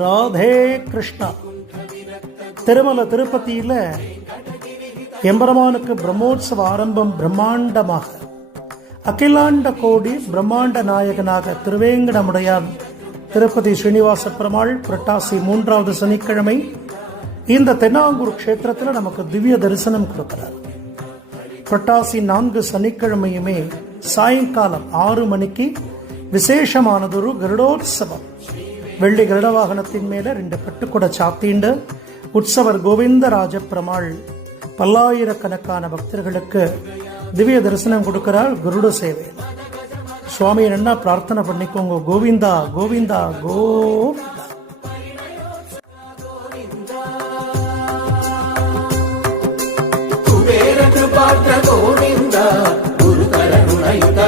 ராதே கிருஷ்ணா. திருமலை திருப்பதியில் எம்பெருமானுக்கு பிரம்மோற்சவ ஆரம்பம் பிரம்மாண்டமாக. அகிலாண்ட கோடி பிரம்மாண்ட நாயகனாக திருவேங்கடமுடையான் திருப்பதி ஸ்ரீனிவாச பெருமாள் புரட்டாசி 3வது சனிக்கிழமை இந்த தென்னாங்கூர் க்ஷேத்திரத்தில் நமக்கு திவ்ய தரிசனம் கொடுக்கிறார். புரட்டாசி 4 சனிக்கிழமையுமே சாயங்காலம் 6 மணிக்கு விசேஷமானதொரு கருடோத்சவம். வெள்ளி கருட வாகனத்தின் மேல 2 பட்டுக்குட சாத்தீண்டு உற்சவர் கோவிந்தராஜ பெருமாள் பல்லாயிரக்கணக்கான பக்தர்களுக்கு திவ்ய தரிசனம் கொடுக்கிறார் கருட சேவை. சுவாமி என்ன பிரார்த்தனை பண்ணிக்கோங்க, கோவிந்தா கோவிந்தா கோவிந்தா. குபேர கிருபாற்ற கோவிந்தா, குரு கருணையுத